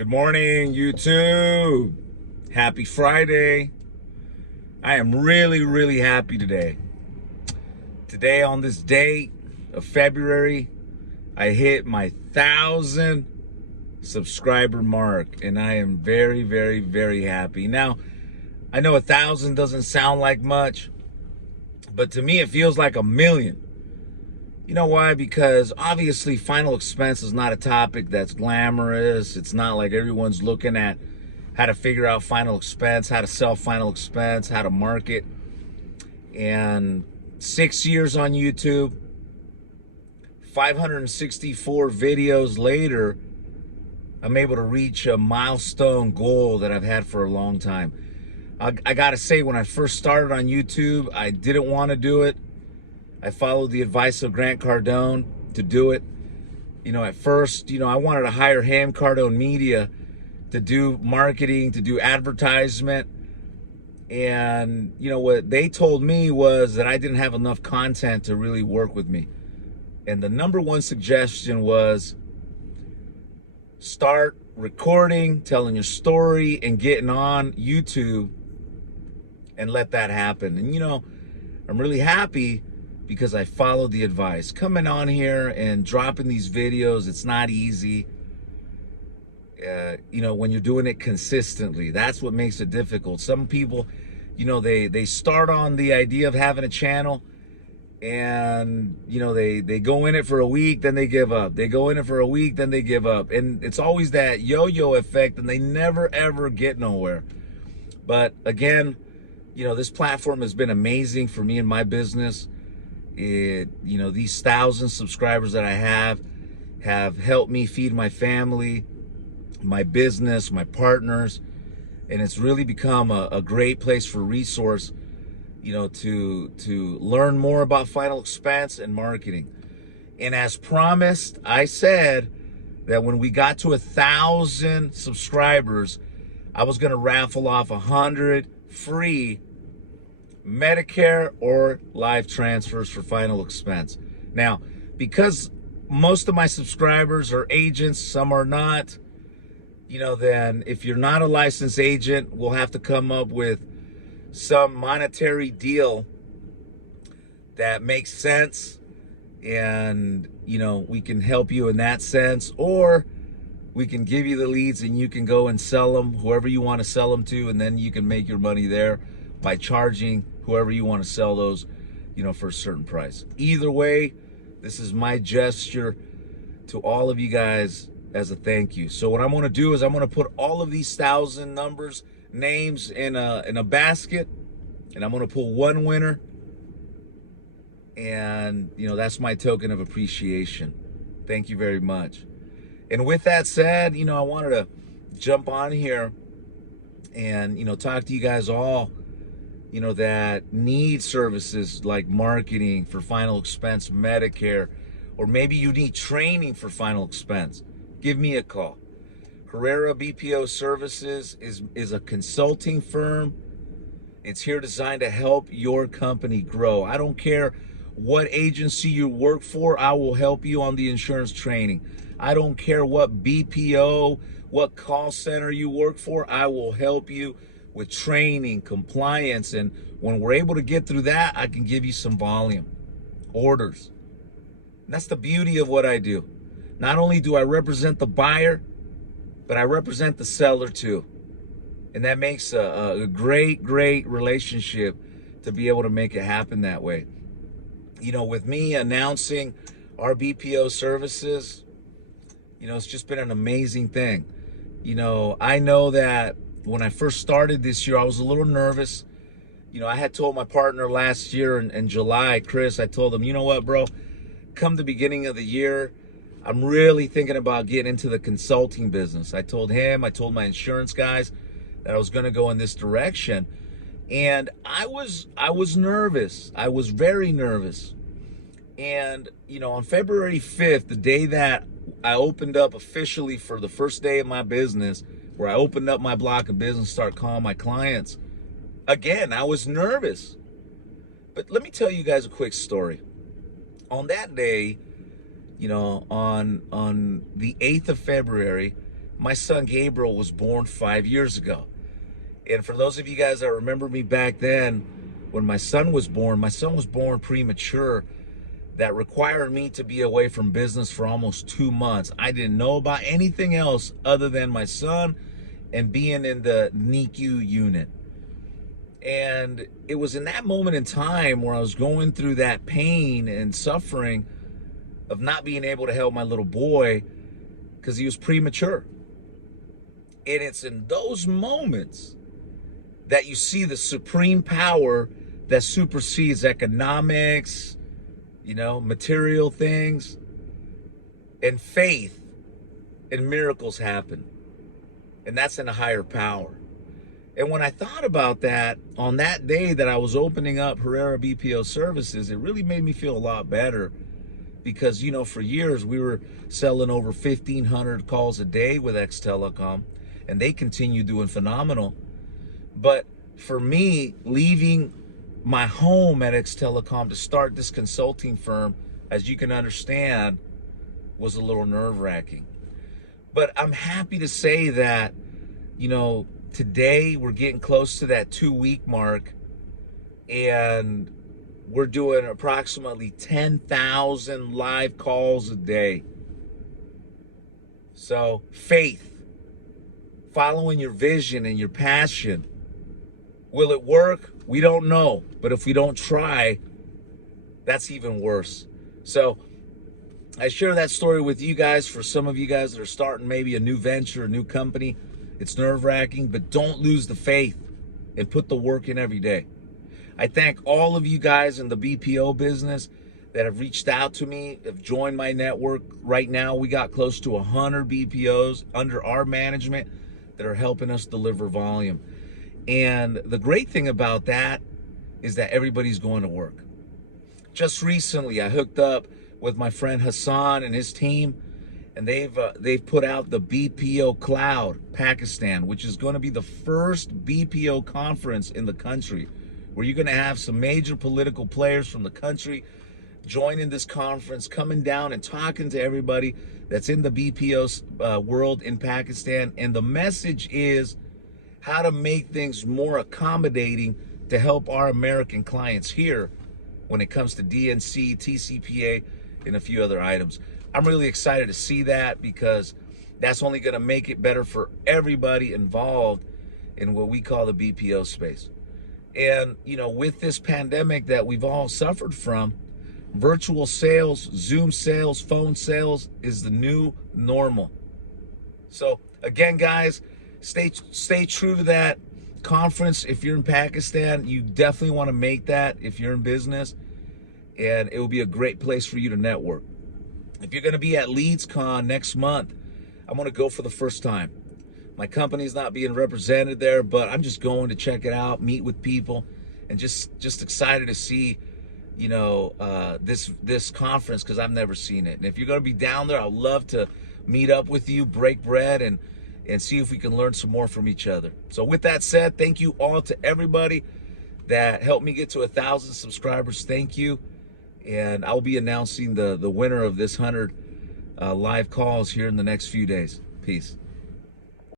Good morning, YouTube. Happy Friday. I am really happy today. Today, on this date of February, I hit my 1,000 subscriber mark, and I am very happy. Now, I know 1,000 doesn't sound like much, but to me, it feels like 1,000,000. You know why? Because obviously final expense is not a topic that's glamorous. It's not like everyone's looking at how to figure out final expense, how to sell final expense, how to market. And 6 years on YouTube, 564 videos later, I'm able to reach a milestone goal that I've had for a long time. I gotta say, when I first started on YouTube, I didn't want to do it. I followed the advice of Grant Cardone to do it. At first, I wanted to hire him, Cardone Media, to do marketing, to do advertisement. And, what they told me was that I didn't have enough content to really work with me. And the number one suggestion was start recording, telling your story, and getting on YouTube and let that happen. And, I'm really happy because I followed the advice. Coming on here and dropping these videos, it's not easy. When you're doing it consistently, that's what makes it difficult. Some people, they start on the idea of having a channel, and they go in it for a week, then they give up. They go in it for a week, then they give up. And it's always that yo-yo effect, and they never ever get nowhere. But again, this platform has been amazing for me and my business. These 1,000 subscribers that I have helped me feed my family, my business, my partners, and it's really become a great place for resource, to learn more about final expense and marketing. And as promised, I said that when we got to 1,000 subscribers, I was going to raffle off 100 free Medicare or live transfers for final expense. Now, because most of my subscribers are agents, some are not, then if you're not a licensed agent, we'll have to come up with some monetary deal that makes sense, and we can help you in that sense, or we can give you the leads and you can go and sell them whoever you want to sell them to, and then you can make your money there by charging whoever you want to sell those, for a certain price. Either way, this is my gesture to all of you guys as a thank you. So what I'm going to do is I'm going to put all of these 1,000 names in a basket, and I'm going to pull one winner, and that's my token of appreciation. Thank you very much. And with that said, I wanted to jump on here and talk to you guys all that need services like marketing for final expense, Medicare, or maybe you need training for final expense. Give me a call. Herrera BPO Services is a consulting firm. It's here designed to help your company grow. I don't care what agency you work for, I will help you on the insurance training. I don't care what BPO, what call center you work for, I will help you with training, compliance, and when we're able to get through that, I can give you some volume, orders. And that's the beauty of what I do. Not only do I represent the buyer, but I represent the seller too. And that makes a great relationship to be able to make it happen that way. With me announcing our BPO services, it's just been an amazing thing. I know that when I first started this year, I was a little nervous. I had told my partner last year in July, Chris, I told him, you know what, bro, come the beginning of the year, I'm really thinking about getting into the consulting business. I told him, I told my insurance guys that I was going to go in this direction. And I was nervous. I was very nervous. And, on February 5th, the day that I opened up officially for the first day of my business, where I opened up my block of business, start calling my clients, again, I was nervous. But let me tell you guys a quick story. On that day, on the 8th of February, my son Gabriel was born 5 years ago. And for those of you guys that remember me back then, when my son was born premature. That required me to be away from business for almost 2 months. I didn't know about anything else other than my son and being in the NICU unit. And it was in that moment in time where I was going through that pain and suffering of not being able to help my little boy because he was premature. And it's in those moments that you see the supreme power that supersedes economics, material things, and faith, and miracles happen. And that's in a higher power. And when I thought about that, on that day that I was opening up Herrera BPO services, it really made me feel a lot better because, for years we were selling over 1,500 calls a day with X Telecom, and they continue doing phenomenal. But for me, leaving my home at X Telecom to start this consulting firm, as you can understand, was a little nerve-wracking. But I'm happy to say that, today we're getting close to that 2-week mark, and we're doing approximately 10,000 live calls a day. So faith, following your vision and your passion. Will it work? We don't know. But if we don't try, that's even worse. So I share that story with you guys. For some of you guys that are starting maybe a new venture, a new company, it's nerve-wracking, but don't lose the faith and put the work in every day. I thank all of you guys in the BPO business that have reached out to me, have joined my network. Right now, we got close to 100 BPOs under our management that are helping us deliver volume. And the great thing about that is that everybody's going to work. Just recently, I hooked up with my friend Hassan and his team, and they've put out the BPO Cloud Pakistan, which is going to be the first BPO conference in the country, where you're going to have some major political players from the country joining this conference, coming down and talking to everybody that's in the BPO world in Pakistan. And the message is how to make things more accommodating to help our American clients here when it comes to DNC, TCPA, and a few other items. I'm really excited to see that because that's only going to make it better for everybody involved in what we call the BPO space. And, with this pandemic that we've all suffered from, virtual sales, Zoom sales, phone sales is the new normal. So again, guys, stay true to that conference. If you're in Pakistan, you definitely want to make that if you're in business, and it will be a great place for you to network. If you're going to be at LeadsCon next month, I'm going to go for the first time. My company's not being represented there, but I'm just going to check it out, meet with people, and just excited to see, this conference, because I've never seen it. And if you're going to be down there, I'd love to meet up with you, break bread, and see if we can learn some more from each other. So with that said, thank you all to everybody that helped me get to 1,000 subscribers. Thank you. And I'll be announcing the winner of this 100 live calls here in the next few days. Peace.